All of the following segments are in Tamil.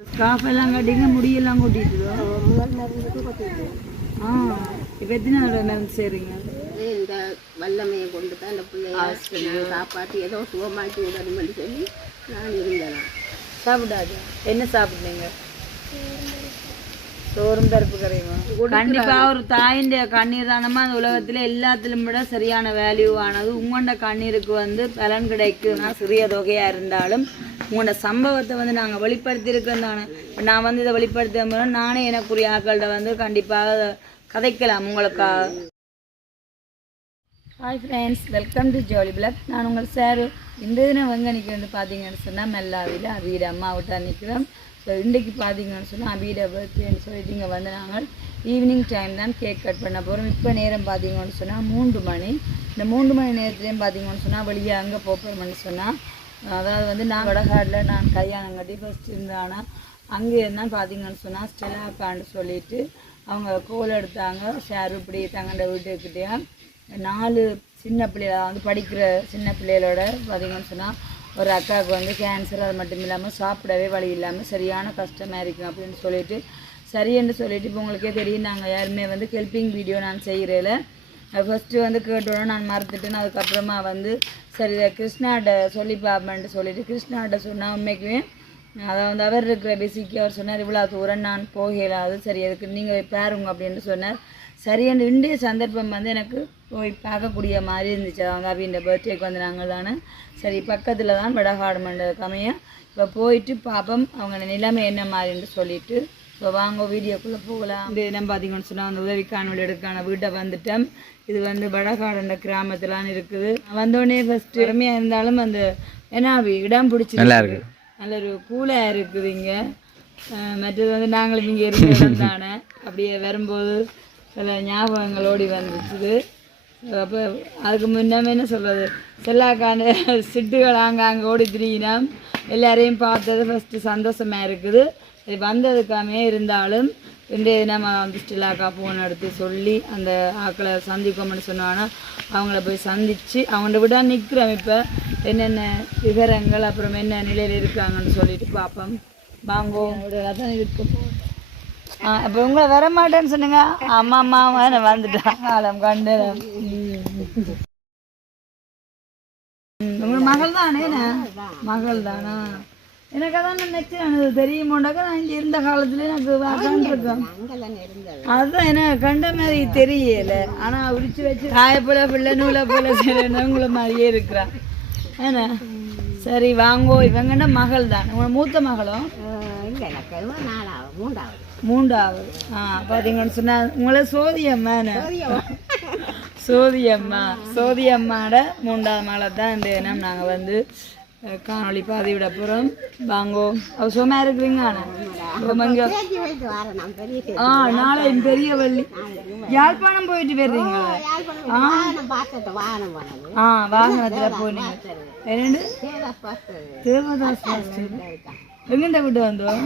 ஸ்காஃப் எல்லாம் கட்டிங்க, முடியெல்லாம் கொட்டிட்டுதோ? முதல் மருந்துக்கு கொட்டிட்டு இப்போ எத்தனை மருந்து செய்கிறீங்க? இந்த வல்லமையை கொண்டு தான் இந்த பிள்ளைய சாப்பாட்டு ஏதோ சுகமாக்கி விடணும்னு சொல்லி நான் இருந்தேன். சாப்பிடாது. என்ன சாப்பிடுங்க? சோறும் பருப்பு கரையுமா? கண்டிப்பாக ஒரு தாயின் கண்ணீர் தானமா அந்த உலகத்தில் எல்லாத்திலும் விட சரியான வேல்யூ ஆனது. உங்களோட கண்ணீருக்கு வந்து பலன் கிடைக்கும்னா சிறிய தொகையாக இருந்தாலும் உங்களோட சம்பவத்தை வந்து நாங்கள் வெளிப்படுத்தியிருக்கோம் தானே. நான் வந்து இதை வெளிப்படுத்த நானே எனக்குரிய ஆக்கள்கிட்ட வந்து கண்டிப்பாக கதைக்கலாம் உங்களுக்காக. Hi friends, welcome to jolly blog. நான் உங்கள் சார். இந்த தினம் எங்கே நிற்கிறேன்னு பார்த்தீங்கன்னு சொன்னால் மெல்லாவில் அபீட அம்மா விட்டா நிற்கிறோம். ஸோ இன்றைக்கு பார்த்தீங்கன்னு சொன்னால் அபீட பர்த்டேன்னு சொல்லிட்டு இங்கே வந்து நாங்கள் ஈவினிங் டைம் தான் கேக் கட் பண்ண போகிறோம். இப்போ நேரம் பார்த்தீங்கன்னு சொன்னால் 3 மணி. இந்த 3 மணி நேரத்துலேயும் பார்த்தீங்கன்னு சொன்னால் வெளியே அங்கே போகிறோம்னு சொன்னால், அதாவது வந்து நான் வடகாடில் நான் கல்யாணம் கட்டி ஃபஸ்ட் இருந்தானா அங்கே இருந்தால் பார்த்தீங்கன்னு சொன்னால் ஸ்டெலாக்கான்னு சொல்லிட்டு அவங்க கோல் எடுத்தாங்க. ஷேர் இப்படி தங்கண்ட வீட்டுக்கிட்டே 4 சின்ன பிள்ளைகள் வந்து படிக்கிற சின்ன பிள்ளைகளோட பார்த்தீங்கன்னு சொன்னால் ஒரு அக்காவுக்கு வந்து கேன்சர், அது மட்டும் இல்லாமல் சாப்பிடவே வழி இல்லாமல் சரியான கஷ்டமாக இருக்கும் அப்படின்னு சொல்லிட்டு சரியென்று சொல்லிட்டு இப்போ உங்களுக்கே தெரியும், நாங்கள் யாருமே வந்து ஹெல்ப்பிங் வீடியோ நான் செய்கிறேல. ஃபஸ்ட்டு வந்து கேட்டோன்னா நான் மறுத்துட்டேன்னு அதுக்கப்புறமா வந்து சரி கிருஷ்ணாட்ட சொல்லி பார்ப்பேன்ட்டு சொல்லிவிட்டு கிருஷ்ணாட்ட சொன்னால் உண்மைக்குமே அதாவது அவர் இருக்கிற பிஸிக்கு அவர் சொன்னார் இவ்வளோ தூரம் நான் போகலாது, சரி அதுக்கு நீங்கள் பாருங்க அப்படின்னு சொன்னார். சரி என்று இன்றைய சந்தர்ப்பம் வந்து எனக்கு போய் பார்க்கக்கூடிய மாதிரி இருந்துச்சு. அவங்க அப்படின்ற பர்த்டேக்கு வந்து நாங்கள் தானே சரி பக்கத்தில் தான் வடகாடுமன்ற கமையை இப்போ போயிட்டு பார்ப்போம் அவங்க நிலைமை என்ன மாதிரின்னு சொல்லிட்டு இப்போ வாங்க வீடியோக்குள்ளே போகலாம். இந்த இடம் பார்த்தீங்கன்னு சொன்னால் அந்த உதவிக்கான எடுக்கான வீட்டை வந்துட்டோம். இது வந்து வடகாடுன்ற கிராமத்திலான்னு இருக்குது. வந்தோடனே ஃபஸ்ட்டு திறமையாக இருந்தாலும் அந்த ஏன்னா இடம் பிடிச்சி நல்லா இருக்குது, நல்ல ஒரு கூலாக இருக்குது இங்கே. மற்றது வந்து நாங்களும் இங்கே இருந்த இடம் தானே, அப்படியே வரும்போது சில ஞாபகங்களோடி வந்துச்சுது. அப்போ அதுக்கு முன்னமே என்ன சொல்கிறது, செல்லாக்கான சிட்டுகள் அங்கே ஓடி திரியினா எல்லாரையும் பார்த்தது ஃபஸ்ட்டு சந்தோஷமாக இருக்குது. இது வந்ததுக்காமே இருந்தாலும் இன்றைய நம்ம வந்து ஸ்டில்லாக்கா ஃபோன் எடுத்து சொல்லி அந்த ஆக்களை சந்திப்போம்னு சொன்னாங்கன்னா அவங்கள போய் சந்தித்து அவங்கள்ட்ட விட நிற்கிறோம். இப்போ என்னென்ன விவரங்கள் அப்புறம் என்ன நிலையில் இருக்காங்கன்னு சொல்லிட்டு பார்ப்போம். வாங்கோ தான் இருக்கும். இப்போ உங்களை வர மாட்டேன்னு சொன்னீங்க. அம்மா அம்மாவை நான் வந்துட்டேன் காலம் கண்டு. உங்கள் மகள் தானே? மகள் தானா? எனக்கு அதான் நினைச்சேன் தெரியுமோண்டாக்கா நான் இங்கே இருந்த காலத்துல எனக்கு இருக்கேன். அதுதான் எனக்கு கண்ட மாதிரி தெரியல. ஆனால் உரிச்சு வச்சு காயப்போல பிள்ளை நூலை போல உங்களை மாதிரியே இருக்கிறான் ஏன்னா. சரி வாங்கோ. இவங்கண்ட மகள் தான். உங்களை மூத்த மகளும்? மூன்றாவது. பார்த்தீங்கன்னு சொன்னால் உங்களை சோதியம்மான்னு சோதியம்மாட 3ஆவது மகளை தான் இந்த இனம் நாங்கள் வந்து காணொலி பதிவிட போகிறோம். வாங்கோ. அவள் சும்மா இருக்கிறீங்க. நாளை பெரிய வள்ளி யாழ்ப்பாணம் போயிட்டு வர்றீங்களா? வாகனத்தில் போனீங்க. என்னண்டு தேவதாஸ் எங்கிட்ட விட்டு வந்தோம்?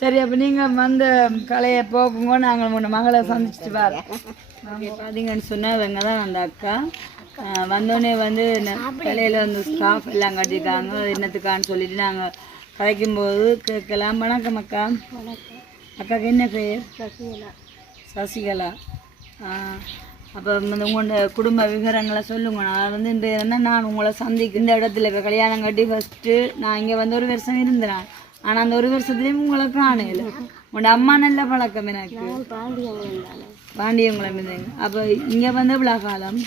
சரி, அப்போ நீங்கள் வந்த கலையை போக்குங்க, நாங்கள் உங்கள் மகளை சந்திச்சுட்டு வரோம். பார்த்தீங்கன்னு சொன்னால் இவங்க தான் அந்த அக்கா. வந்தோடனே வந்து கலையில் வந்து ஸ்காஃப் எல்லாம் கட்டியிருக்காங்க. என்னத்துக்கான்னு சொல்லிட்டு நாங்கள் கலைக்கும்போது கேட்கலாம். வணக்கம் அக்கா. அக்காவுக்கு என்ன பெயர்? சசிகலா. அப்போ வந்து உங்களோட குடும்ப விவரங்களை சொல்லுங்க. நான் வந்து இந்த என்ன நான் உங்களை சந்திக்க இந்த இடத்துல இப்போ கல்யாணம் கட்டி ஃபஸ்ட்டு நான் இங்கே வந்து 1 வருஷம் இருந்தேன். ஆனால் அந்த 1 வருஷத்துலேயும் உங்களை காணல. உங்களோட அம்மா நல்ல பழக்கம் எனக்கு. பாண்டியங்குளம் இருந்தேங்க. அப்போ இங்கே வந்து எவ்வளோ காலம்?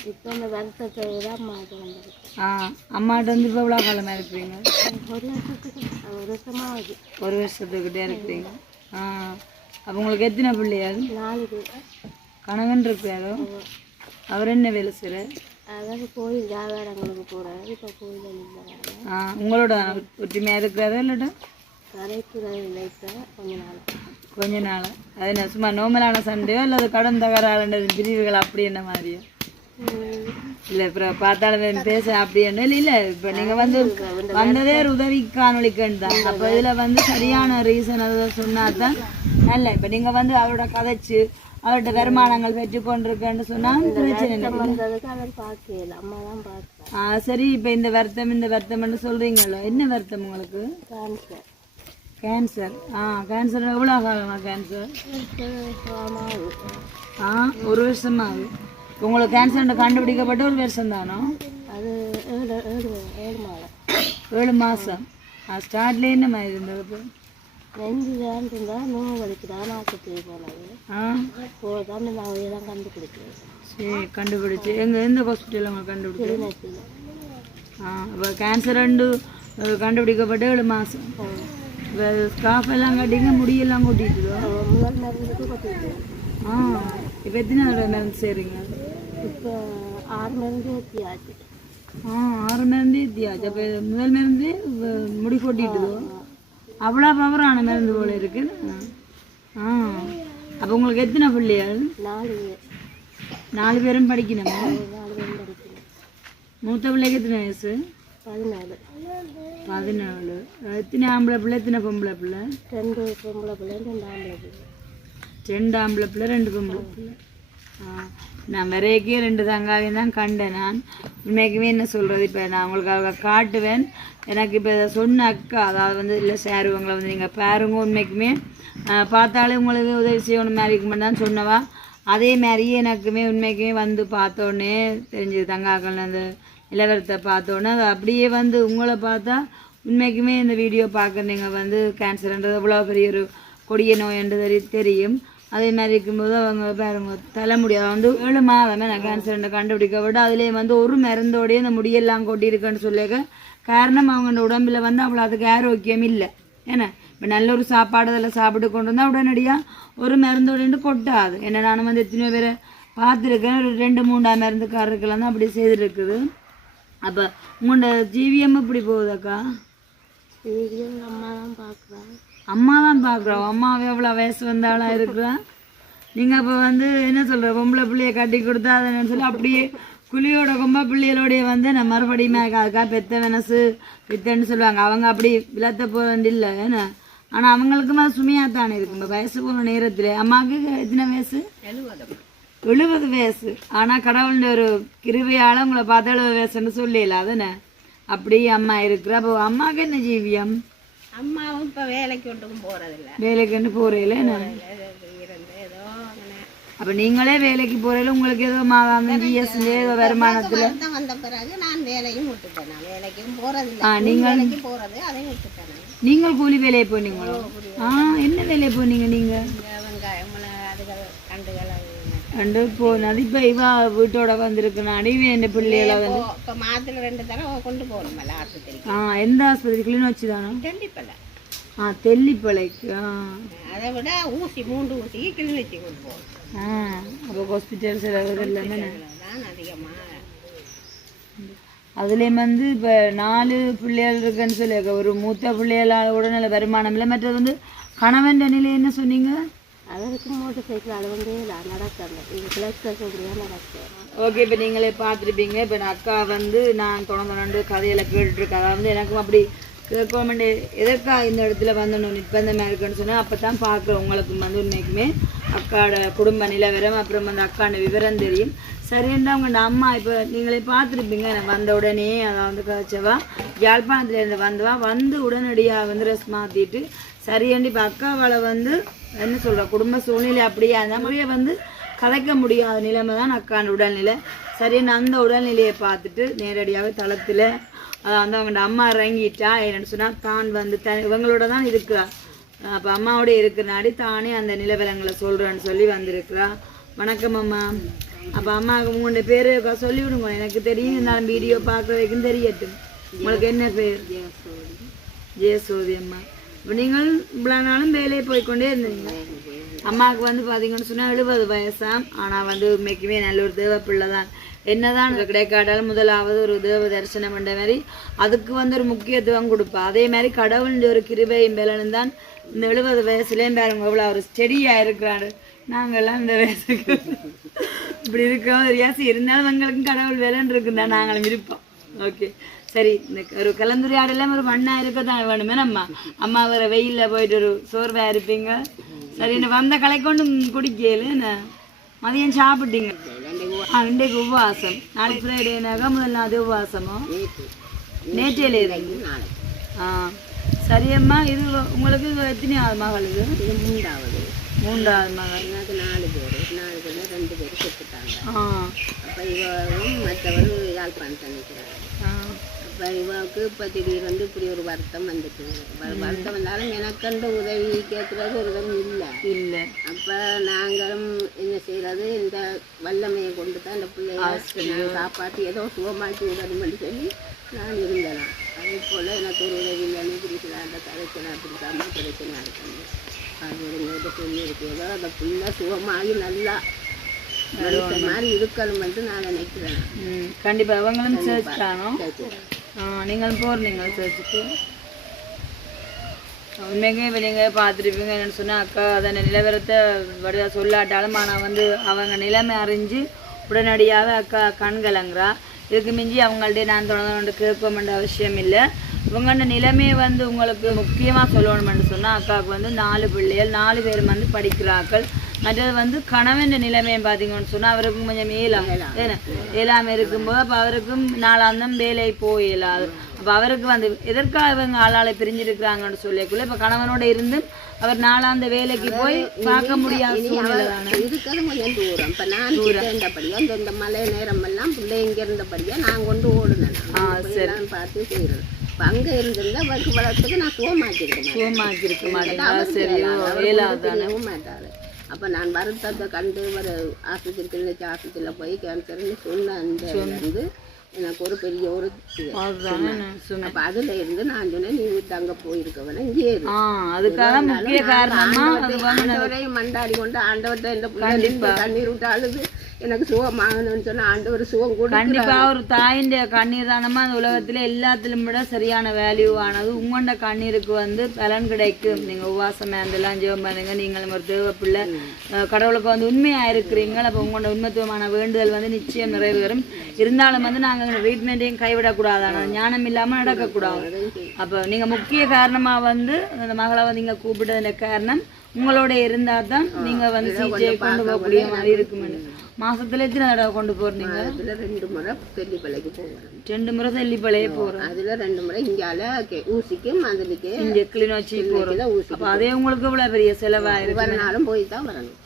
அம்மாட்ட வந்து இப்போ எவ்வளோ காலமாக இருக்கிறீங்க? 1 வருஷத்துக்கிட்டே இருக்கிறீங்க. அப்போ உங்களுக்கு எத்தனை பிள்ளையாரு? 4 பேர். கணவன் இருப்பாரோ? அவர் என்ன வேலை செய்கிறார்? அதாவது கோயில் வியாபாரங்களுக்கு போகிறாரு. இப்போ கோயில் உங்களோட ஒற்றுமையாக இருக்கிறாரா இல்லாட்டா? கொஞ்ச நாள் அது என்ன சும்மா நோமலான சண்டையோ அல்லது கடன் தகராறு பிரிவுகள் அப்படி என்ன மாதிரியோ? இல்லை இப்போ பார்த்தாலும் பேச அப்படி என்ன இல்லை. இப்போ நீங்கள் வந்து வந்ததே ஒரு உதவி காணொலிக்குன்னு தான். அப்போ இதில் வந்து சரியான ரீசன் அதை சொன்னா தான் நல்ல. இப்போ நீங்கள் வந்து அவரோட கதைச்சு அவர்கிட்ட வருமானங்கள் பெற்று கொண்டிருக்கேன்னு சொன்னால் பிரச்சனை இல்லை. வந்ததுக்கு அவர் பார்க்கல, அம்மா தான் பார்த்தா. சரி, இப்போ இந்த வருத்தம்னு சொல்கிறீங்களோ, என்ன வருத்தம் உங்களுக்கு? கேன்சர். கேன்சர். கேன்சர் எவ்வளோ காலமா கேன்சர்? ஒரு வருஷமா ஆகுது. உங்களுக்கு கேன்சர் கண்டுபிடிக்கப்பட்ட ஒரு வருஷம் தானோ? அது 7 மாதம். 7 மாதம். ஸ்டார்ட்லேயே என்ன மாதிரி இருந்தது? 2 தான் இருந்தால் நோய் வலிக்குதான் ஆஸ்பத்திரி போனது. போதான் நான் தான் கண்டுபிடிச்சேன். சரி, கண்டுபிடிச்சி எந்த ஹாஸ்பிட்டலில் உங்களுக்கு கண்டுபிடிச்சது? இப்போ கேன்சர் கண்டுபிடிக்கப்பட்ட 7 மாதம். இப்போ ஸ்காஃப் எல்லாம் கட்டிங்க, முடியெல்லாம் கொட்டிட்டுதோ? முதல் மருந்துக்கு கொட்டிட்டு. இப்போ எத்தனை தடவை மருந்து செய்கிறீங்க? இப்போ 6 மருந்து ஏற்றியாச்சு. 6 மருந்து ஏற்றியாச்சு. அப்போ முதல் மருந்து முடி கொட்டிட்டுதோ? அவ்வளோ பவரான மருந்து போல இருக்கு. அப்போ உங்களுக்கு எத்தனை பிள்ளைகள்? 4 பேர். 4 பேரும் படிக்கணுமா? 4 பேரும் படிக்கணும். மூத்த பிள்ளைக்கு எத்தனை வயசு? 14. 14. எத்தனை ஆம்பளை பிள்ளை, எத்தனை பொம்பளை பிள்ளை? 2 பொம்பளை பிள்ளை, 2 ஆம்பளை பிள்ளை. 2 ஆம்பளை பிள்ளை, 2 பொம்பளை பிள்ளை. நான் வரைக்கே 2 தங்காவையும் தான் கண்டேன். நான் உண்மைக்குமே என்ன சொல்கிறது, இப்போ நான் உங்களுக்கு அவங்க காட்டுவேன். எனக்கு இப்போ இதை சொன்ன அக்கா, அதாவது வந்து இல்லை சார் இவங்களை வந்து நீங்கள் பாருங்க, உண்மைக்குமே பார்த்தாலே உங்களுக்கு உதவி செய்யணும் மாதிரி இருக்குமென்னு தான் சொன்னவா. அதே மாதிரியே எனக்குமே உண்மைக்குமே வந்து பார்த்தோன்னே தெரிஞ்சது. தங்காக்கள் அந்த நிலவரத்தை பார்த்தோன்னே அது அப்படியே வந்து உங்களை பார்த்தா உண்மைக்குமே இந்த வீடியோ பார்க்குறீங்க வந்து கேன்சர்ன்றது எவ்வளோ பெரிய ஒரு கொடிய நோய் என்று தெரியும். அதே மாதிரி இருக்கும்போது அவங்க பாருங்க தலைமுடி வந்து 7 மாதமே நான் கேன்சர் கண்டுபிடிக்கப்பட்டு அதுலேயே வந்து ஒரு மருந்தோடையே இந்த முடியெல்லாம் கொட்டியிருக்குன்னு சொல்லியிருக்க. காரணம் அவங்க உடம்பில் வந்து அவ்வளோ அதுக்கு ஆரோக்கியம் இல்லை. ஏன்னா இப்போ நல்ல ஒரு சாப்பாடு அதெல்லாம் சாப்பிட்டு கொண்டு வந்தால் உடனடியாக ஒரு மருந்தோடு கொட்டாது. ஏன்னா நான் வந்து எத்தனையோ பேரை பார்த்துருக்கேன். 2-3 மருந்துக்காரருக்கெல்லாம் தான் அப்படி செய்துருக்குது. அப்போ உங்களோட ஜீவியம் இப்படி போகுதாக்கா? அம்மா தான் பார்க்குறேன். அம்மா தான் பார்க்குறோம். அம்மாவே எவ்வளோ வயசு வந்தாலும் இருக்கிறா. நீங்கள் அப்போ வந்து என்ன சொல்கிற, பொம்பளை பிள்ளையை கட்டி கொடுத்தா அதை சொல்லி அப்படியே குழியோட கொம்பா பிள்ளைகளோடைய வந்து நான் மறுபடியும் அதுக்காக பெத்த வெனசு பெத்தன்னு சொல்லுவாங்க. அவங்க அப்படி விளத்த போதில்லை. ஏன்னா ஆனால் அவங்களுக்குமா சுமையாக தானே இருக்கும். இப்போ வயசு போன நேரத்தில் அம்மாவுக்கு எத்தனை வயசு? 70 வயசு. ஆனால் கடவுளுடைய ஒரு கிருபையால் உங்களை பார்த்து 70 வயசுன்னு சொல்லல. அதுன்னு அப்படி அம்மா இருக்கிற. அப்போ அம்மாவுக்கு என்ன ஜீவியம்? அம்மாவும் இப்போ வேலைக்கு ஒன்றுக்கும் போகிறதில்ல. வேலைக்குன்னு போகிறீங்களே என்ன? அப்போ நீங்களே வேலைக்கு போகிறீங்களா? உங்களுக்கு ஏதோ மாதாந்தம் ஜிஎஸ்ல ஏதோ வருமானத்தில் வந்த பிறகு நான் வேலையும் விட்டுட்டேன். வேலைக்கும் போகிறதில்ல. நீங்கள் போகிறது அதையும் விட்டுட்டேன். நீங்கள் கூலி வேலையை போனீங்களோ? என்ன வேலையை போனீங்க நீங்கள்? வெங்காயம் அதுகள் கண்டுகள் ரெண்டு போனது. இப்போ இவா வீட்டோட வந்திருக்கு. அடிவே என் பிள்ளைகளை வந்து இப்போ மாதத்தில் 2 தடவை கொண்டு போகணும்ல ஆஸ்பத்திரி. எந்த ஆஸ்பத்திரி? கிளிநொச்சி தானே? தெல்லிப்பளை. தெல்லிப்பளைக்கு. அதை விட ஊசி 3 ஊசிக்கு கிளிநொச்சி கொண்டு போகணும். அப்போ ஹாஸ்பிட்டல் செலவு எல்லாமே தான் அதிகமாக. அதுலேயும் வந்து இப்போ 4 பிள்ளைகள் இருக்குன்னு சொல்லியிருக்க. ஒரு மூத்த பிள்ளைகளால் உடனே வருமானம் இல்லை. மற்றது வந்து கணவன் நிலை என்ன சொன்னீங்க? அதற்கு மோட்டர் சைக்கிள் அது வந்து நடக்கல. இது கிளஸ்டர் சொல்லியா நடக்கும். ஓகே, இப்போ நீங்களே பார்த்துருப்பீங்க. இப்போ நான் அக்கா வந்து நான் தொடர்ந்து கதையில் கேட்டுட்ருக்கேன். அதாவது வந்து எனக்கும் அப்படி கவர்மெண்ட் எதற்காக இந்த இடத்துல வந்து நிர்பந்தமாக இருக்குன்னு சொன்னால் அப்போ தான் பார்க்குறேன். உங்களுக்கும் வந்து உண்மைக்குமே அக்காவோட குடும்ப நிலவரம் அப்புறம் வந்து அக்காண்ட விவரம் தெரியும். சரின்னா உங்களோட அம்மா இப்போ நீங்களே பார்த்துருப்பீங்க. எனக்கு வந்த உடனே அதை வந்து கதைச்சவா யாழ்ப்பாணத்துலேருந்து வந்தவா வந்து உடனடியாக வந்து ட்ரெஸ் மாற்றிட்டு சரியாண்டி இப்போ அக்காவால் வந்து என்ன சொல்கிற குடும்ப சூழ்நிலை அப்படியே அந்த மாதிரியே வந்து கதைக்க முடியாத நிலைமை தான் அக்கான உடல்நிலை. சரின்னு அந்த உடல்நிலையை பார்த்துட்டு நேரடியாகவே தளத்தில் அதை வந்து அவங்களோட அம்மா இறங்கிட்டா. என்னென்னு சொன்னால் தான் வந்து இவங்களோட தான் இருக்கிறா. அப்போ அம்மாவோட இருக்கிறனாடி தானே அந்த நிலவரங்களை சொல்கிறேன்னு சொல்லி வந்திருக்கிறா. வணக்கம் அம்மா. அப்போ அம்மாவுக்கு உங்களுடைய பேர் சொல்லி விடுங்க. எனக்கு தெரியும், இருந்தாலும் வீடியோ பார்க்குற வரைக்கும் தெரியட்டும். உங்களுக்கு என்ன பேர்? ஜெயசோதி அம்மா. இப்போ நீங்கள் இவ்வளோ நாளும் வேலையை போய்கொண்டே இருந்தீங்க. அம்மாவுக்கு வந்து பார்த்தீங்கன்னு சொன்னால் 70 வயசாம். ஆனால் வந்து உண்மைக்குமே நல்ல ஒரு தேவ பிள்ளை தான். என்னதான் கிடைக்காட்டாலும் முதலாவது ஒரு தேவ தரிசனம் பண்ணுற மாதிரி அதுக்கு வந்து ஒரு முக்கியத்துவம் கொடுப்பா. அதே மாதிரி கடவுளுடைய ஒரு கிருபையும் பலனும் தான் இந்த 70 வயசுலேயும் பாருங்க எவ்வளோ ஒரு செடியாக இருக்கிறாரு. நாங்கள்லாம் இந்த வயசுக்கு இப்படி இருக்கோம். ரியாசி இருந்தாலும் எங்களுக்கும் கடவுள் வேலைன்னு இருக்குன்னு தான் நாங்களும் இருப்போம். ஓகே சரி, இந்த ஒரு கலந்துரையாடலாம் ஒரு மண்ணாக இருக்க தான் வேணுமே. நம்ம அம்மா வேறு வெயிலில் போயிட்டு ஒரு சோர்வாக இருப்பீங்க. சரி, இந்த வந்த கலை கொண்டு குடிக்கல என்ன மதியம் சாப்பிட்டீங்க? ரெண்டு இன்றைக்கு உபவாசம். நாளைக்கு ஃப்ரைடேனாக்கா முதல் நாள் அது உபவாசமோ? நேற்று நேற்றையில இருக்கு. நாளைக்கு சரியம்மா. இது உங்களுக்கு எத்தனையாவது மகள்? இது இது மூன்றாவது மகள். எனக்கு 4 பேர் 2 பேர் செத்துட்டாங்க. அப்போ இவரும் மற்றவரும் யாழ்ப்பாணத்தில் நிற்கிறாங்க. அப்போ இவருக்கு இப்போ திடீர்னு இப்படி ஒரு வருத்தம் வந்துட்டு, வருத்தம் வந்தாலும் எனக்கண்டு உதவி கேட்குறது ஒருவரும் இல்லை. அப்போ நாங்களும் என்ன செய்கிறது, இந்த வல்லமையை கொண்டு தான் இந்த பிள்ளைய காப்பாற்றி ஏதோ சுகமாக்கி விடணும்னு சொல்லி நான் இருந்தேன். அதே போல் எனக்கு ஒரு உதவி இல்லைன்னு பிடிக்கலாண்ட பிரச்சனை அப்படிக்காம பிரச்சனை இருக்கணும். அது ஒரு சொல்லியிருக்கு. ஏதோ அந்த பிள்ளை சுகமாகி நல்லா மாதிரி இருக்கணும்னு நான் நினைக்கிறேன். கண்டிப்பாக அவங்களும் சர்ச் காணும். நீங்களும் போகிறீங்க சர்ச்சுக்கு. உண்மைங்க வெளியங்க பார்த்துருப்பீங்க. என்னென்னு சொன்னால் அக்கா அதனை நிலவரத்தை வட சொல்லாட்டாலும் ஆனால் வந்து அவங்க நிலைமை அறிஞ்சு உடனடியாக அக்கா கண்கலங்குறா. இதுக்கு மிஞ்சி அவங்கள்ட்ட நான் தொடர்ந்து கேட்போம்ன்ற அவசியம் இல்லை. இவங்கள்ட நிலைமையை வந்து உங்களுக்கு முக்கியமாக சொல்லணும்னு சொன்னால் அக்காவுக்கு வந்து 4 பிள்ளைகள், 4 பேர் வந்து படிக்கிறாக்கள். மற்றது வந்து கணவன் நிலைமையை பார்த்தீங்கன்னு சொன்னால் அவருக்கும் கொஞ்சம் ஏழாமல் இருக்கும்போது அப்போ அவருக்கும் 4ஆம் வேலை போயிடாது. அப்போ அவருக்கு வந்து எதற்காக இவங்க ஆளாளை பிரிஞ்சிருக்கிறாங்கன்னு சொல்லிக்குள்ள இப்போ கணவனோட இருந்து அவர் 4ஆம் வேலைக்கு போய் பார்க்க முடியாத சூழ்நிலை தானே. இருக்கிறது கொஞ்சம் தூரம். இப்போ நான் இருந்தபடியா இந்த மழை நேரம் எல்லாம் பிள்ளை இங்கே இருந்தபடியா நான் கொண்டு ஓடுனேன். பார்த்து செய்யறது. இப்போ அங்கே இருந்திருந்தா வருக்கு வளர்த்துக்கு நான் சுகமாக்கியிருக்க மாட்டாரு. அப்போ நான் வருத்தத்தை கண்டு ஒரு ஆஸ்பத்திரியில் போய் கேன்சர்னு சொன்ன அந்த வந்து எனக்கு ஒரு பெரிய ஒரு அப்போ அதில் இருந்து நான் சொன்னேன், நீ வீட்டு அங்கே போயிருக்க வேணா இங்கே ஆண்டவரையும் மண்டாடி கொண்டு ஆண்டவர்கிட்ட இந்த பிள்ளை கண்ணீர் விட்டு அழுது எனக்கு சுகம் ஆகணும்னு சொன்னால் ஆண்டவர் சுகம் கூட கண்டிப்பாக ஒரு தாயின் கண்ணீர் தானமாக அந்த உலகத்தில் எல்லாத்திலும் விட சரியான வேல்யூ ஆனது. உங்களோட கண்ணீருக்கு வந்து பலன் கிடைக்கும். நீங்கள் உபவாசம் அதெல்லாம் ஜெபம் பண்ணுங்க. நீங்கள் ஒரு தேவப்பிள்ளை கடவுளுக்கு வந்து உண்மையாக இருக்கிறீங்க. அப்போ உங்களோட உண்மைத்துவமான வேண்டுதல் வந்து நிச்சயம் நிறைவேறும். இருந்தாலும் வந்து நாங்கள் ட்ரீட்மெண்ட்டையும் கைவிடக்கூடாது, ஞானம் இல்லாமல் நடக்கக்கூடாது. அப்போ நீங்கள் முக்கிய காரணமாக வந்து அந்த மகளை வந்து இங்கே கூப்பிட்டதுன்ற காரணம் உங்களோட இருந்தால் தான் நீங்கள் வந்து சிகிச்சை கொண்டு போகக்கூடிய மாதிரி இருக்குமென்னு. மாசத்துல எத்தனை தடவை கொண்டு போறீங்க? அதுல 2 முறை தெல்லிப்பளைக்கு போவேன். 2 முறை தெல்லிப்பளையே போறேன். அதுல 2 முறை இங்கால ஊசிக்கு மதுளுக்கு இங்க கிளிநொச்சி போறோம். அப்ப அதே உங்களுக்கு இவ்வளவு பெரிய செலவாயிருக்கு. வரனாலும் போய் தான் வரணும்.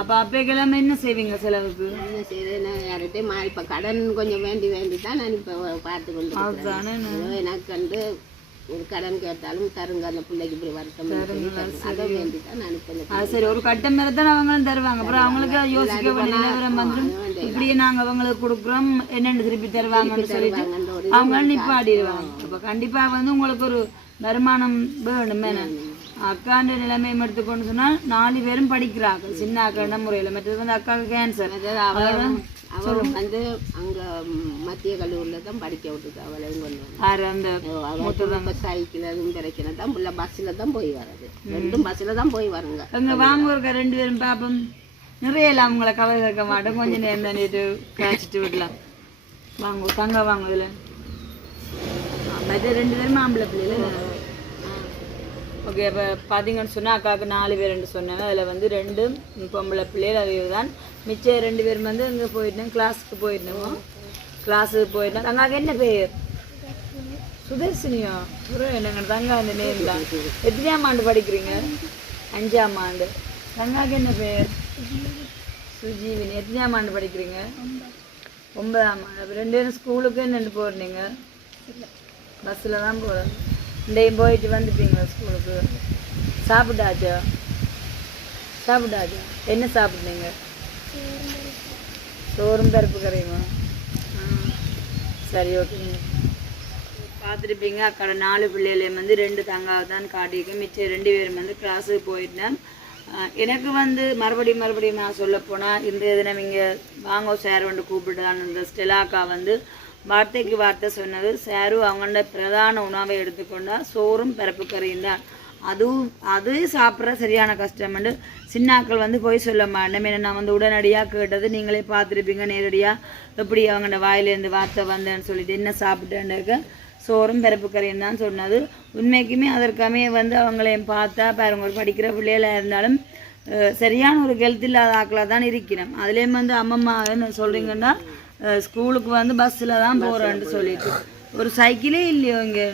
அப்ப அப்பைக்கெல்லாம் என்ன செய்வீங்க செலவுக்கு? என்ன செய்யறேன், யார்கிட்டையும் இப்ப கடன் கொஞ்சம் வேண்டி தான் நான் இப்ப பார்த்து கொண்டு அதுதானே. எனக்கு கண்டு ஒரு கடன் கேட்டாலும் தருங்க, அந்த பிள்ளைக்கு இப்படி வருத்தம் அதை வேண்டி தான் நான் இப்போ. சரி, ஒரு கட்டம் மேலே தான் அவங்களும் தருவாங்க. அப்புறம் அவங்களுக்கு யோசிக்க வேண்டிய நிலவரம் வந்துடும். இப்படியே நாங்கள் அவங்களுக்கு கொடுக்குறோம், என்னென்னு திருப்பி தருவாங்கன்னு சொல்லிட்டு அவங்களும் நிப்பாடிடுவாங்க. அப்போ கண்டிப்பாக வந்து உங்களுக்கு ஒரு வருமானம் வேணும். என்ன அக்காண்ட நிலைமையை எடுத்துக்கொண்டு சொன்னால் 4 பேரும் படிக்கிறாங்க. சின்ன அக்காண்ட முறையில். மற்றது வந்து அக்காவுக்கு கேன்சர். அவரும் வந்து அங்கே மத்திய கல்லூரியில் தான் படிக்க விட்டுது. அவளையும் கொண்டு சைக்கிள் அதுவும் பிரச்சனை தான். புள்ள பஸ்ஸில் தான் போய் வர்றது. 2 பஸ்ஸில் தான் போய் வருங்க. அங்கே வாங்க ஒரு 2 பேரும் பார்ப்போம். நிறைய இல்லை அவங்கள கவலை கேட்க மாட்டோம். கொஞ்சம் நேரம் தானிட்டு காய்ச்சிட்டு விடலாம். வாங்க தங்க வாங்க. இதில் மற்ற 2 பேரும் ஆம்பளை பிள்ளைகள். ஓகே, இப்போ பார்த்தீங்கன்னு சொன்னால் அக்காவுக்கு 4 பேருன்னு சொன்னாங்க. அதில் வந்து 2 பொம்பளை பிள்ளைகள் அது தான். மிச்சம் 2 பேரும் வந்து இங்கே போயிட்டோம், கிளாஸுக்கு போயிட்டோம். கிளாஸுக்கு போயிட்டோம். தங்காவுக்கு என்ன பேர்? சுதர்சினியோ? என்னங்க தங்கா அந்த நேம் தான். எத்தனையாம் ஆண்டு படிக்கிறீங்க? 5ஆம் ஆண்டு. தங்காவுக்கு என்ன பேர்? சுஜீவினி. எத்தனையாம் ஆண்டு படிக்கிறீங்க? 9ஆம் ஆண்டு. அப்போ 2 பேரும் ஸ்கூலுக்கு என்னென்னு போகிறீங்க? பஸ்ஸில் தான் போகிறோம். இன்றையும் போயிட்டு வந்துட்டீங்களா ஸ்கூலுக்கு? சாப்பிட்டாச்சா? என்ன சாப்பிட்றீங்க? சோறும் பருப்பு கறியுமா? சரி, ஓகேங்க. பார்த்துருப்பீங்க அக்கா 4 பிள்ளைகளையும் வந்து 2 தங்காவை தான் காட்டியிருக்கேன். மிச்சம் 2 பேரும் வந்து கிளாஸுக்கு போயிட்டேன். எனக்கு வந்து மறுபடியும் நான் சொல்ல போனால் இந்த தினம் இங்கே வாங்க சார் வந்து கூப்பிட்டுதான் இந்த ஸ்டெலாக்கா வந்து வார்த்தைக்கு வார்த்தை சொன்னது. சாரு அவங்களோட பிரதான உணவை எடுத்துக்கொண்டா சோறும் பருப்பு கறியும் தான். அது சாப்பிட்ற சரியான கஷ்டம்னு சின்னாக்கள் வந்து போய் சொல்ல மாட்டேன். ஏன்னா நான் வந்து உடனடியாக கேட்டது நீங்களே பார்த்துருப்பீங்க நேரடியாக எப்படி அவங்களோட வாயிலேருந்து வார்த்தை வந்தேன்னு சொல்லிட்டு என்ன சாப்பிட்டேன்னுக்க சோறும் பருப்பு கறியும் தான் சொன்னது. உண்மைக்குமே அதற்காமே வந்து அவங்களையும் பார்த்தா பாருங்க, ஒரு படிக்கிற பிள்ளைகளாக இருந்தாலும் சரியான ஒரு ஹெல்த் இல்லாத ஆக்களாக தான் இருக்கிறோம். அதுலேயும் வந்து அம்மம்மா என்ன சொல்கிறீங்கன்னா ஸ்கூலுக்கு வந்து பஸ்ஸில் தான் போகிறேன்னு சொல்லிட்டு ஒரு சைக்கிளே இல்லையோ இங்கே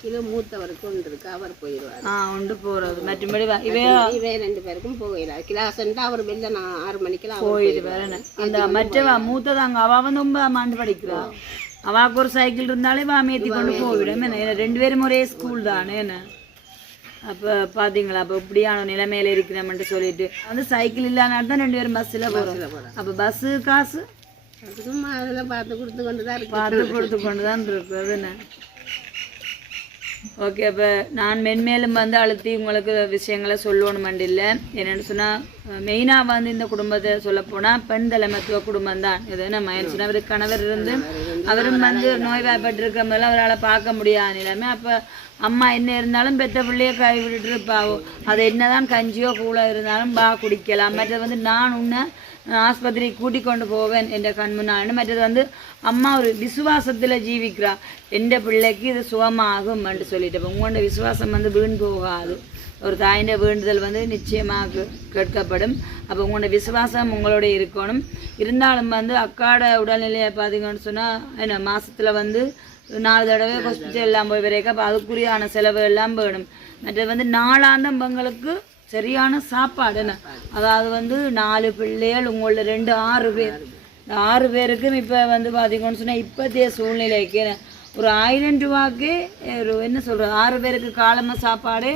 கிலோ மூத்தவருக்கு ஒன்று இருக்கு, அவர் போயிடுவார். உண்டு போகிறது மற்றபடி இவே 2 பேருக்கும் போயிடாது. கிளாஸ்ன்ட்டு அவர் வெளில நான் 6 மணிக்கெல்லாம் போயிட்டு வரேன். அந்த மற்றவா மூத்ததாங்க அவள் வந்து 9ஆம் ஆண்டு படிக்கிறாள். அவாவுக்கு ஒரு சைக்கிள் இருந்தாலே வாமேற்றி கொண்டு போய்விடும். என்ன 2 பேரும் ஒரே ஸ்கூல் தானே என்ன. அப்போ பார்த்தீங்களா அப்போ இப்படியான நிலைமையில இருக்கிறோம்ட்டு சொல்லிட்டு வந்து சைக்கிள் இல்லாத தான் 2 பேரும் பஸ்ஸில் போகிறோம். அப்போ பஸ்ஸு காசு சும்மா அதெல்லாம் பார்த்து கொடுத்து கொண்டு தான் இருக்கிறது என்ன. ஓகே, அப்போ நான் மென்மேலும் வந்து அழுத்தி உங்களுக்கு விஷயங்களை சொல்லணுமெண்டு இல்லை. என்னென்னு சொன்னால் மெயினாக வந்து இந்த குடும்பத்தை சொல்லப்போனால் பெண் தலைமத்துவ குடும்பம் தான் இது. நம்ம என்ன சொன்னால் அவருக்கு கணவர் இருந்து அவரும் வந்து நோய்வாய்ப்பட்டிருக்க போதெல்லாம் அவரால் பார்க்க முடியாத நிலைமை. அப்போ அம்மா என்ன இருந்தாலும் பெற்ற பிள்ளைய கை விட்டுட்டு இருப்பாவோ, அது என்னதான் கஞ்சியோ கூழ இருந்தாலும் குடிக்கலாம். மற்றது வந்து நான் உன்னை ஆஸ்பத்திரிக்கு கூட்டி கொண்டு போவேன் என்ற கண்முன்னான்னு. மற்றது வந்து அம்மா ஒரு விசுவாசத்தில் ஜீவிக்கிறா, எந்த பிள்ளைக்கு இது சுகமாகும்னு சொல்லிட்டு. அப்போ உங்களோட விசுவாசம் வந்து வீண் போகாது. ஒரு தாயின் வேண்டுதல் வந்து நிச்சயமாக கேட்கப்படும். அப்போ உங்களோட விசுவாசம் உங்களோட இருக்கணும். இருந்தாலும் வந்து அக்காட உடல்நிலையை பார்த்தீங்கன்னு சொன்னால் என்ன மாதத்தில் வந்து 4 தடவை ஹாஸ்பிட்டல் எல்லாம் போய் வரைக்கும். அப்போ அதுக்குரியான செலவு எல்லாம் வேணும். மற்றது வந்து நாளாந்தம் உங்களுக்கு சரியான சாப்பாடு என்ன. அதாவது வந்து 4 பிள்ளைகள் உங்களோட 2 6 பேர். இந்த 6 பேருக்கும் இப்போ வந்து பார்த்தீங்கன்னு சொன்னால் இப்போதைய சூழ்நிலைக்கு ஒரு 1000 ரூபாய்க்கு ஒரு என்ன சொல்கிறது 6 பேருக்கு காலமாக சாப்பாடு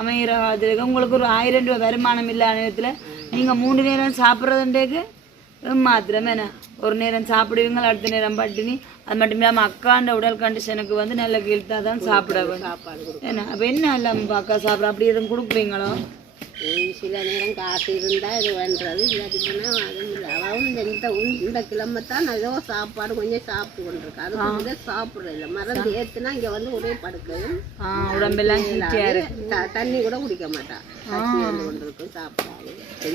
அமைகிற காலத்தில் உங்களுக்கு ஒரு 1000 ரூபா வருமானம் இல்லாத நேரத்தில் நீங்கள் 3 நேரம் சாப்பிட்றதுன்றேக்கு மாத்திரமே என்ன. ஒரு நேரம் சாப்பிடுவீங்க, அடுத்த நேரம் பட்டினி. அது மட்டும் இல்லாமல் அக்காண்ட உடல் கண்டிஷனுக்கு வந்து நல்ல கீழ்த்தாக தான் சாப்பிட வேணும் என்ன. அப்போ என்ன இல்லாமல் அக்கா சாப்பிட அப்படி எதுவும் கொடுப்பீங்களோ? சில நேரம் காசு இருந்தால் இது பண்ணுறது, இல்லாட்டி போனால் அதுவும் இல்லை. அவன் இந்த கிழமை தான் ஏதோ சாப்பாடு கொஞ்சம் சாப்பிட்டு கொண்டிருக்கு. அது வந்து சாப்பிட்றது இல்லை. மருந்து ஏற்றுனா இங்கே வந்து ஒரே படுக்கையும் உடம்பெல்லாம் தண்ணி கூட குடிக்க மாட்டான். கொண்டிருக்கும் சாப்பிடாது.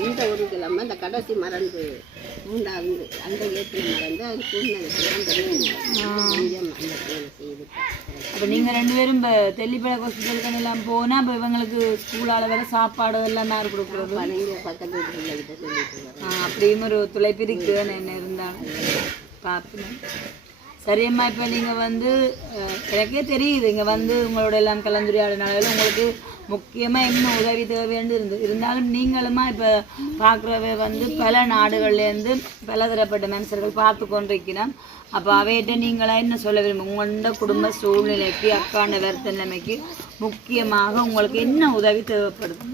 எந்த ஒரு கிழமை இந்த கடைசி மருந்து 3வது அந்த ஏற்றின மருந்து அது கொஞ்சம் அந்த வேலை செய்துட்டேன். அப்போ நீங்கள் 2 பேரும் இப்போ தெல்லிப்பட ஹாஸ்பிட்டலுக்கு எல்லாம் போனால் இப்போ இவங்களுக்கு ஸ்கூலால் வேறு சாப்பாடு எல்லாம் யார் கொடுக்குறது? பக்கத்து பிள்ளைகிட்ட சொல்லிட்டு அப்படியும் ஒரு துளைப்பு இருக்குன்னு என்ன இருந்தாலும் பார்ப்பேன். சரியம்மா, இப்போ நீங்கள் வந்து எனக்கே தெரியுது இங்கே வந்து உங்களோட எல்லாம் கலந்துரையாடினால உங்களுக்கு முக்கியமாக என்ன உதவி தேவைன்னு இருந்தாலும் நீங்களுமா இப்போ பார்க்குறவ வந்து பல நாடுகள்லேருந்து பல தரப்பட்ட மனுஷர்கள் பார்த்து கொண்டிருக்கிறோம். அப்போ அவையிட்ட நீங்களாக என்ன சொல்ல விரும்பும் உங்களோட குடும்ப சூழ்நிலைக்கு அக்காண்ட வருத்த நிலைமைக்கு முக்கியமாக உங்களுக்கு என்ன உதவி தேவைப்படுது?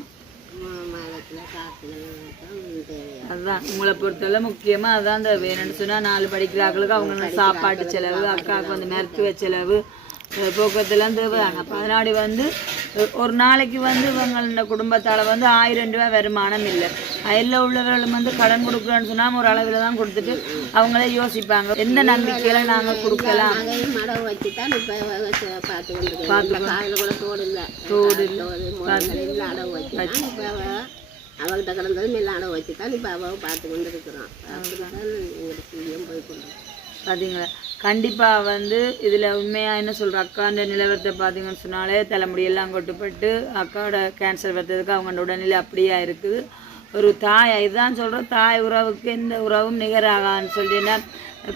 அதுதான் உங்களை பொறுத்தவரை முக்கியமாக அதுதான் இந்த வேணும்னு சொன்னால் 4 படிக்கிறார்களுக்கு அவங்க சாப்பாட்டு செலவு, அக்காவுக்கு வந்து மருத்துவ செலவு, போக்குவரத்துலாம் தேவைதாங்க. அப்போ அதனாடி வந்து ஒரு நாளைக்கு வந்து இவங்களோட குடும்பத்தால் வந்து 1000 ரூபா வருமானம் இல்லை. அதில் உள்ளவர்களும் வந்து கடன் கொடுக்குறோன்னு சொன்னால் ஒரு அளவில் தான் கொடுத்துட்டு அவங்களே யோசிப்பாங்க எந்த நம்பிக்கையில் நாங்கள் கொடுக்கலாம். தோடு அவள்கிட்ட கிடந்தது மேலே அடவு வச்சு தான் இப்போ அவள் பார்த்து கொண்டு இருக்கிறான். பார்த்தீங்களா? கண்டிப்பாக வந்து இதில் உண்மையாக என்ன சொல்கிற அக்காண்ட நிலவரத்தை பார்த்தீங்கன்னு சொன்னாலே தலைமுடியெல்லாம் கொட்டுப்பட்டு அக்காவோட கேன்சர் வர்றதுக்கு அவங்களோட உடல்நிலை அப்படியா இருக்குது. ஒரு தாய் இதுதான் சொல்கிறோம், தாய் உறவுக்கு எந்த உறவும் நிகராகான்னு சொல்லிட்டு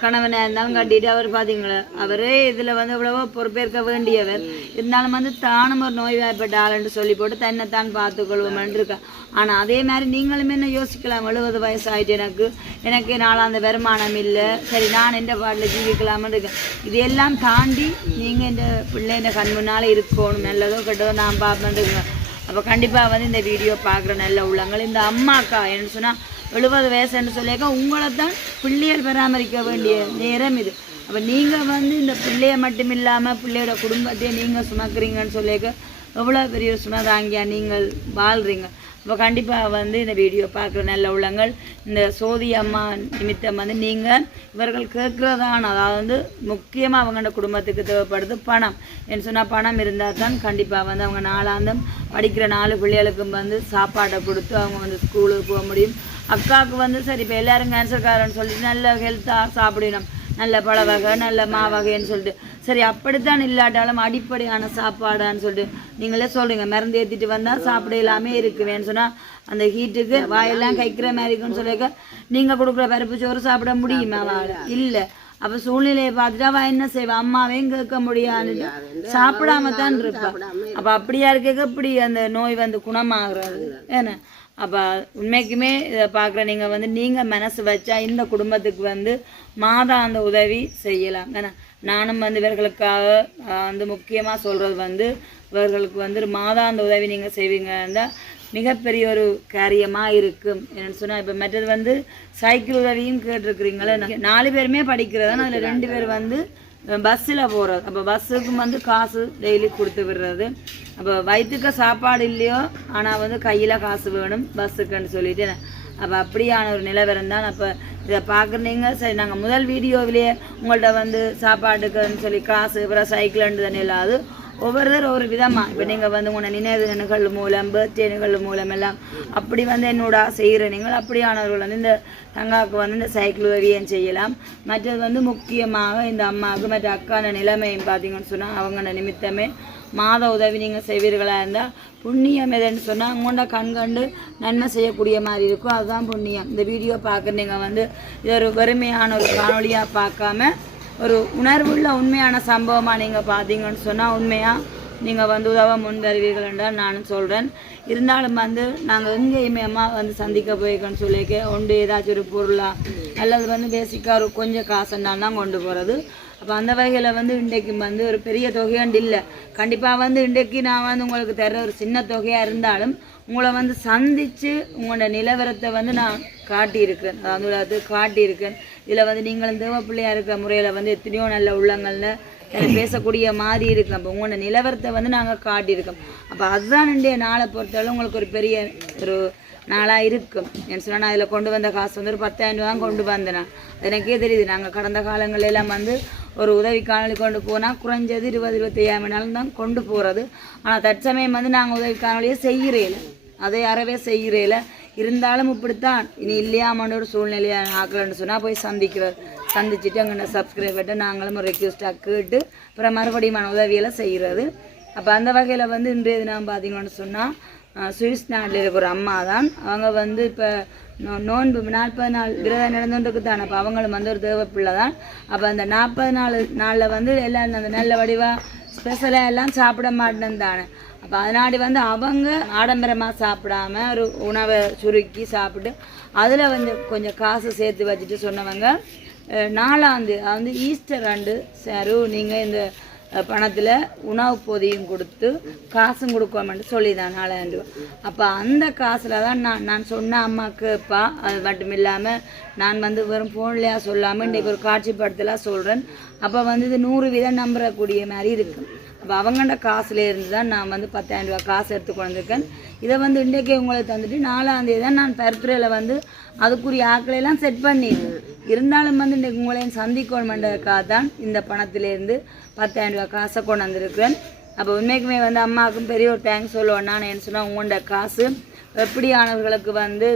கணவனாக இருந்தாலும் கட்டிட்டு அவர் பார்த்தீங்களா அவரே இதில் வந்து எவ்வளவோ பொறுப்பேற்க வேண்டியவர். இருந்தாலும் வந்து தானும் ஒரு நோய்வாய்ப்பட்ட ஆளுன்னு சொல்லி போட்டு தன்னைத்தான் பார்த்துக்கொள்வோம்னு இருக்கா. ஆனால் அதே மாதிரி நீங்களும் என்ன யோசிக்கலாம், 70 வயசு ஆகிட்டு எனக்கு நாளாந்த வருமானம் இல்லை, சரி நான் எந்த பாட்டில் ஜீவிக்கலாம்னு இருக்கேன். இதையெல்லாம் தாண்டி நீங்கள் இந்த பிள்ளைங்க கண் முன்னால் இருக்கணும், நல்லதோ கெட்டதோ நான் பார்ப்பேன் இருக்கேன். அப்போ கண்டிப்பாக வந்து இந்த வீடியோ பார்க்குற நல்ல உள்ளங்கள் இந்த அம்மாக்கா என்ன சொன்னால் 70 வயசுன்னு சொல்லியாக்கா உங்களை தான் பிள்ளைகள் பராமரிக்க வேண்டிய நேரம் இது. அப்போ நீங்கள் வந்து இந்த பிள்ளைய மட்டும் இல்லாமல் பிள்ளையோட குடும்பத்தையே நீங்கள் சுமக்கிறீங்கன்னு சொல்லியாக்க எவ்வளோ பெரிய சுமை தாங்கியா நீங்கள் வாழ்கிறீங்க. அப்போ கண்டிப்பாக வந்து இந்த வீடியோ பார்க்குற நல்ல உள்ளங்கள் இந்த சோதி அம்மா நிமித்தம் வந்து நீங்கள் இவர்கள் கேட்குறதான அதாவது வந்து முக்கியமாக அவங்களோட குடும்பத்துக்கு தேவைப்படுது பணம். என்ன சொன்னால் பணம் இருந்தால் தான் கண்டிப்பாக வந்து அவங்க நாளாந்தம் படிக்கிற 4 பிள்ளைகளுக்கும் வந்து சாப்பாடை கொடுத்து அவங்க வந்து ஸ்கூலுக்கு போக முடியும். அக்காவுக்கு வந்து சரி இப்போ எல்லோரும் கேன்சர்காரன்னு சொல்லிட்டு நல்ல ஹெல்த்தாக சாப்பிடணும், நல்ல பழ வகை நல்ல மாவகைன்னு சொல்லிட்டு சரி அப்படித்தான் இல்லாட்டாலும் அடிப்படையான சாப்பாடான்னு சொல்லிட்டு நீங்களே சொல்கிறீங்க மருந்து ஏற்றிட்டு வந்தால் சாப்பிட எல்லாமே இருக்குவேன்னு சொன்னால் அந்த ஹீட்டுக்கு வாயெல்லாம் கைக்கிற மாதிரி இருக்குன்னு சொல்லியிருக்க நீங்கள் கொடுக்குற பருப்பு சோறு சாப்பிட முடியுமா இல்லை அப்போ சூழ்நிலையை பார்த்துட்டு அவள் என்ன செய்வா அம்மாவையும் கேட்க முடியாதுன்னு சாப்பிடாம தான் இருப்பா அப்போ அப்படியா இருக்க இப்படி அந்த நோய் வந்து குணமாகிறது ஏன்னா அப்போ உண்மைக்குமே இதை பார்க்குற நீங்கள் வந்து நீங்கள் மனசு வச்சா இந்த குடும்பத்துக்கு வந்து மாதாந்த உதவி செய்யலாம் ஏன்னா நானும் வந்து இவர்களுக்காக வந்து முக்கியமாக சொல்கிறது வந்து இவர்களுக்கு வந்து மாதாந்த உதவி நீங்கள் செய்வீங்கன்னா மிகப்பெரிய ஒரு காரியமாக இருக்கும் என்னென்னு சொன்னால் இப்போ மற்றது வந்து சைக்கிள் உதவியும் கேட்டிருக்கிறீங்களே 4 பேருமே படிக்கிறதான் அதில் 2 பேர் வந்து பஸ்ஸில் போகிறது அப்போ பஸ்ஸுக்கும் வந்து காசு டெய்லி கொடுத்து விடுறது அப்போ வயிற்றுக்கு சாப்பாடு இல்லையோ ஆனால் வந்து கையில் காசு வேணும் பஸ்ஸுக்குன்னு சொல்லிட்டு அப்போ அப்படியான ஒரு நிலவரம் தான் அப்போ இதை பார்க்குறீங்க சரி நாங்கள் முதல் வீடியோவிலேயே உங்கள்கிட்ட வந்து சாப்பாட்டுக்குன்னு சொல்லி காசு அப்புறம் சைக்கிள்ன்றது தானே இல்லாது ஒவ்வொருத்தர் ஒவ்வொரு விதமாக இப்போ நீங்கள் வந்து உங்களை நினைவு நிகழ் மூலம் பர்த்டே நிகழ் மூலம் எல்லாம் அப்படி வந்து என்னோட செய்கிற நீங்கள் அப்படியானவர்கள் வந்து இந்த தங்காவுக்கு வந்து இந்த சைக்கிள் உதவியும் செய்யலாம் மற்றது வந்து முக்கியமாக இந்த அம்மாவுக்கு மற்ற அக்கான நிலைமையும் பார்த்தீங்கன்னு சொன்னால் அவங்க நிமித்தமே மாத உதவி நீங்கள் செய்வீர்களாக இருந்தால் புண்ணியம் எதுன்னு சொன்னால் உங்கள்ட கண்கண்டு நன்மை செய்யக்கூடிய மாதிரி இருக்கும் அதுதான் புண்ணியம் இந்த வீடியோ பார்க்குறீங்க வந்து இது ஒரு வறுமையான ஒரு காணொலியாக பார்க்காம ஒரு உணர்வுள்ள உண்மையான சம்பவமாக நீங்கள் பார்த்தீங்கன்னு சொன்னால் உண்மையாக நீங்கள் வந்து உதவ முன் வருவீர்கள் என்றால் நானும் சொல்கிறேன் இருந்தாலும் வந்து நாங்கள் எங்கேயுமே அம்மா வந்து சந்திக்க போயிருக்கோன்னு சொல்லியிருக்க ஒன்று ஏதாச்சும் ஒரு பொருளாக அல்லது வந்து பேசிக்காக ஒரு கொஞ்சம் காசுனால் தான் கொண்டு போகிறது அப்போ அந்த வகையில் வந்து இன்றைக்கு வந்து ஒரு பெரிய தொகையாண்டு இல்லை கண்டிப்பாக வந்து இன்றைக்கு நான் வந்து உங்களுக்கு தர ஒரு சின்ன தொகையாக இருந்தாலும் உங்களை வந்து சந்தித்து உங்களோட நிலவரத்தை வந்து நான் காட்டியிருக்கேன் அதாவது காட்டியிருக்கேன் இதில் வந்து நீங்களும் தேவ பிள்ளையாக இருக்கிற முறையில் வந்து எத்தனையோ நல்ல உள்ளங்களில் பேசக்கூடிய மாதிரி இருக்கும் அப்போ உங்களோட நிலவரத்தை வந்து நாங்கள் காட்டியிருக்கோம் அப்போ அதுதான் இன்றைய நாளை பொறுத்தவரை உங்களுக்கு ஒரு பெரிய ஒரு நாளாக இருக்கும் என்ன சொன்னால் நான் அதில் கொண்டு வந்த காசு வந்து ஒரு 10,000 ரூபா கொண்டு வந்தேன் நான் எனக்கே தெரியுது நாங்கள் கடந்த காலங்களெல்லாம் வந்து ஒரு உதவி காணொலி கொண்டு போனால் குறைஞ்சது 20-25 நாள் தான் கொண்டு போகிறது ஆனால் தற்சமயம் வந்து நாங்கள் உதவி காணொலியை செய்கிறேன் அதை அறவே செய்கிறேன் இருந்தாலும் இப்படித்தான் இனி இல்லையாமன்ற ஒரு சூழ்நிலையை ஆக்கலன்னு சொன்னால் போய் சந்திச்சுட்டு அங்கே சப்ஸ்கிரைபர்கிட்ட நாங்களும் ஒரு ரெக்வஸ்ட்டாக கேட்டு அப்புறம் மறுபடியும் உதவியெல்லாம் செய்கிறது அப்போ அந்த வகையில் வந்து இன்றைய தினம் பார்த்தீங்கன்னு சொன்னால் சுவிஸ் நாட்டில் இருக்கிற ஒரு அம்மா தான் அவங்க வந்து இப்போ நோன்பு 40 நாள் விரதம் நடந்துட்டுருக்கு தானே அப்போ அவங்களும் வந்து ஒரு தேவப்பிள்ளை தான் அப்போ அந்த 40 நாளில் வந்து எல்லாம் அந்த நல்ல வடிவாக ஸ்பெஷலாக எல்லாம் சாப்பிட மாட்டேன்னு தானே அப்போ அதனாடி வந்து அவங்க ஆடம்பரமாக சாப்பிடாம ஒரு உணவை சுருக்கி சாப்பிட்டு அதில் வந்து கொஞ்சம் காசு சேர்த்து வச்சுட்டு சொன்னவங்க 4ஆம் தேதி வந்து ஈஸ்டர் ஆண்டு சாரு நீங்கள் இந்த பணத்தில் உணவு பொதியும் கொடுத்து காசும் கொடுக்கணும்னு சொல்லிதான் 4,000 ரூபா அப்போ அந்த காசில் தான் நான் சொன்ன அம்மாக்குப்பா அது மட்டும் இல்லாமல் நான் வந்து வெறும் ஃபோன்லையாக சொல்லாமல் இன்றைக்கு ஒரு காட்சிப்படுத்தலாம் சொல்கிறேன் அப்போ வந்து இது 100% நம்புறக்கூடிய மாதிரி இருக்குது அப்போ அவங்கள்ட காசுலேருந்து தான் நான் வந்து 10,000 ரூபா காசு எடுத்து கொண்டிருக்கேன் இதை வந்து இன்றைக்கே உங்களுக்கு தந்துட்டு 4ஆம் தேதி தான் நான் பர்த்டேயில் வந்து அதுக்குரிய ஆக்களையெல்லாம் செட் பண்ணிடுறேன் இருந்தாலும் வந்து இன்றைக்கு உங்களையும் சந்திக்கணுமென்றதுக்காக தான் இந்த பணத்திலேருந்து 10,000 ரூபா காசை கொண்டு வந்திருக்கிறேன் அப்போ உண்மைக்குமே வந்து அம்மாவுக்கும் பெரிய ஒரு தேங்க்ஸ் சொல்லுவேன் நான் என்ன சொன்னால் உங்களோட காசு எப்படியானவர்களுக்கு வந்து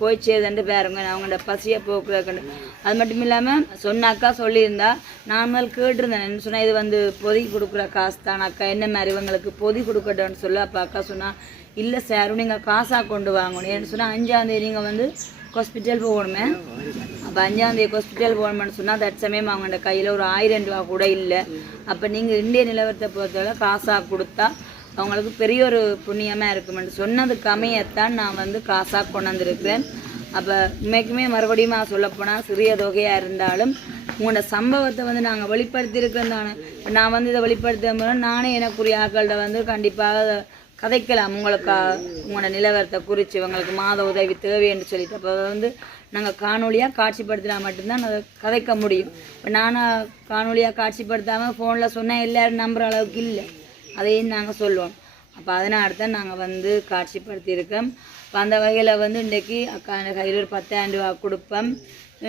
போய் சேதுன்ட்டு பாருங்க அவங்களோட பசியை போக்குறதுக்கு அது மட்டும் இல்லாமல் சொன்னாக்கா சொல்லியிருந்தா நான் மேல் கேட்டிருந்தேன் என்ன சொன்னால் இது வந்து பொதி கொடுக்குற காசு தான் அக்கா என்ன மாதிரி இவங்களுக்கு பொதி கொடுக்கட்டும்னு சொல்ல அப்போ அக்கா சொன்னால் இல்லை சார் நீங்கள் காசாக கொண்டு வாங்கணும் ஏன்னு சொன்னால் 5ஆம் தேதி நீங்கள் வந்து ஹாஸ்பிட்டல் போகணுமே அப்போ 5ஆம் தேதி ஹாஸ்பிட்டல் போகணும்னு சொன்னால் தற்சமயம் அவங்களோட கையில் ஒரு 1000 ரூபா கூட இல்லை அப்போ நீங்கள் இந்திய நிலவரத்தை பொறுத்தவரை காசாக கொடுத்தா அவங்களுக்கு பெரிய ஒரு புண்ணியமாக இருக்குமென்று சொன்னதுக்கு அமையத்தான் நான் வந்து காசாக கொண்டு வந்திருக்கிறேன் அப்போ உண்மைக்குமே மறுபடியும் சொல்லப்போனால் சிறிய தொகையாக இருந்தாலும் உங்களோட சம்பவத்தை வந்து நாங்கள் வெளிப்படுத்தியிருக்கிறோம் தானே இப்போ நான் வந்து இதை வெளிப்படுத்த நானே எனக்குரிய ஆக்கள்கிட்ட வந்து கண்டிப்பாக கதைக்கலாம் உங்களுக்கு உங்களோட நிலவரத்தை குறித்து இவங்களுக்கு மாத உதவி தேவை என்று சொல்லிட்டு அப்போ வந்து நாங்கள் காணொலியாக காட்சிப்படுத்தினா மட்டும்தான் அதை கதைக்க முடியும் இப்போ நானும் காணொலியாக காட்சிப்படுத்தாமல் ஃபோனில் சொன்னால் எல்லோரும் நம்புகிற அளவுக்கு இல்லை அதையும் நாங்கள் சொல்லுவோம் அப்போ அதனால தான் நாங்கள் வந்து காட்சிப்படுத்தியிருக்கோம் இப்போ அந்த வகையில் வந்து இன்றைக்கி அக்கா கையில் ஒரு 10,000 ரூபா கொடுப்போம்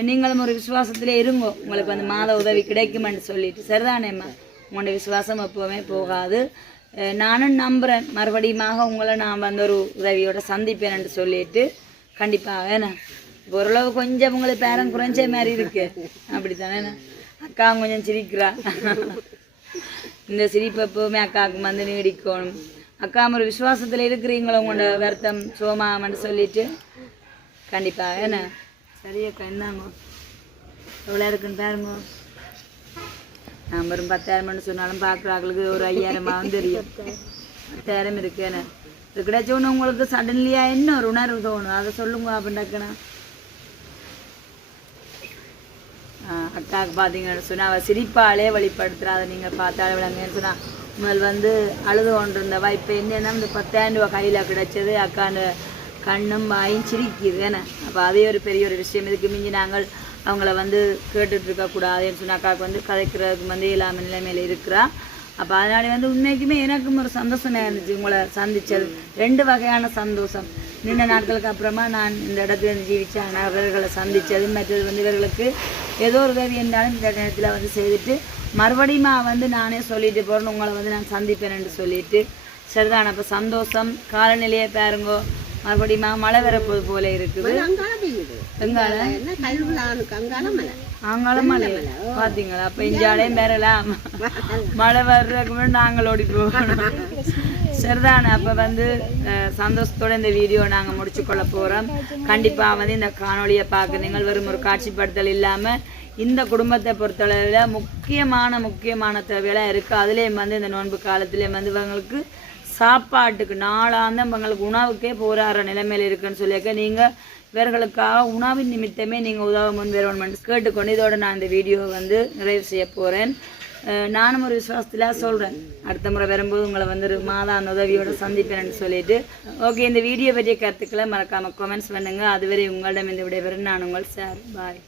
நீங்களும் ஒரு விசுவாசத்திலே இருங்கோ உங்களுக்கு வந்து மாத உதவி கிடைக்குமென்று சொல்லிட்டு சரிதானேம்மா உங்களோட விசுவாசம் எப்போவுமே போகாது நானும் நம்புகிறேன் மறுபடியும் உங்களை நான் வந்து ஒரு உதவியோட சந்திப்பேன் என்று சொல்லிட்டு கண்டிப்பாக ஓரளவு கொஞ்சம் உங்களுக்கு பேரம் குறைஞ்ச மாதிரி இருக்கு அப்படி தானே அக்கா கொஞ்சம் சிரிக்கிறா. இந்த சிரிப்பு எப்பவுமே அக்காவுக்கு வந்து நீடிக்கணும். அக்கா ஒரு விசுவாசத்தில் இருக்கிறீங்களோ உங்களோட வருத்தம் சோமாமன்னு சொல்லிட்டு கண்டிப்பாக என்ன சரி அக்கா என்னங்க எவ்வளோ இருக்குன்னு பாருங்க. நான் வெறும் 10,000 சொன்னாலும் பார்க்குறாங்களுக்கு ஒரு 5,000 தெரியும். 10,000 இருக்கு என்ன இது கிடைச்சோன்னு உங்களுக்கு சடன்லியா என்ன ஒரு உணர்வு தோணும் அதை சொல்லுங்க அப்படின்னாக்கண்ணா. அக்காவுக்கு பார்த்தீங்கன்னு சொன்னால் அவள் சிரிப்பாலே வெளிப்படுத்துகிறா. அதை நீங்கள் பார்த்தாலே விளங்கன்னு சொன்னால் முதல் வந்து அழுது கொண்டு இருந்தவா இப்போ என்னன்னா இந்த 10,000 ரூபா கையில் கிடைச்சது அக்காண்ட கண்ணும் வாயும் சிரிக்குது என்ன. அப்போ அதே ஒரு பெரிய ஒரு விஷயம். இதுக்கு மிஞ்சி நாங்கள் அவங்கள வந்து கேட்டுட்ருக்கக்கூடாதுன்னு சொன்னால் அக்காவுக்கு வந்து கதைக்கிறதுக்கு வந்து இல்லாமல் நிலைமையில் இருக்கிறா. அப்போ அதனால வந்து உண்மைக்குமே எனக்கும் ஒரு சந்தோஷமாக இருந்துச்சு உங்களை சந்தித்தது. 2 வகையான சந்தோஷம். நீண்ட நாட்களுக்கு அப்புறமா நான் இந்த இடத்துல ஜீவிச்சாங்க அவர்களை சந்தித்தது. மற்றது வந்து இவர்களுக்கு ஏதோ ஒரு உதவி இருந்தாலும் இந்த நேரத்தில் வந்து செய்துட்டு மறுபடியும் வந்து நானே சொல்லிட்டு போகிறேன்னு உங்களை வந்து நான் சந்திப்பேன்னு சொல்லிட்டு சரிதான். அப்போ சந்தோஷம். காலநிலையை பாருங்கோ மறுபடியும் மழை வரப்போது போல இருக்குது. அங்கால மழை பார்த்தீங்களா? அப்போ இஞ்சாலையும் பெறலாம் மழை வர்றதுக்கு முன்னாடி நாங்கள் ஓடி போகணும். சரிதானே? அப்போ வந்து சந்தோஷத்தோடு இந்த வீடியோ நாங்கள் முடிச்சு கொள்ள போகிறோம். கண்டிப்பாக வந்து இந்த காணொலியை பார்க்க நீங்கள் வெறும் ஒரு காட்சிப்படுத்தல் இல்லாமல் இந்த குடும்பத்தை பொறுத்தளவில் முக்கியமான தேவையெல்லாம் இருக்குது. அதுலேயும் வந்து இந்த நோன்பு காலத்துலேயும் வந்து இவங்களுக்கு சாப்பாட்டுக்கு நாளாந்த இவங்களுக்கு உணவுக்கே போராடுற நிலைமையில் இருக்குன்னு சொல்லியிருக்க நீங்கள் இவர்களுக்காக உணவின் நிமித்தமே நீங்கள் உதவ முன் வரணும்னு கேட்டுக்கொண்டு இதோட நான் இந்த வீடியோவை வந்து நிறைவு செய்ய போகிறேன். நானும் ஒரு விசுவாசத்தில் சொல்கிறேன் அடுத்த முறை வரும்போது உங்களை வந்து ஒரு மாதாந்த உதவியோடு சந்திப்பேன்னு சொல்லிட்டு ஓகே. இந்த வீடியோ பற்றிய கருத்துக்களை மறக்காமல் கமெண்ட்ஸ் பண்ணுங்கள். அதுவரை உங்களிடம் இந்த விடைபெறும் நான் உங்கள் சார். பாய்.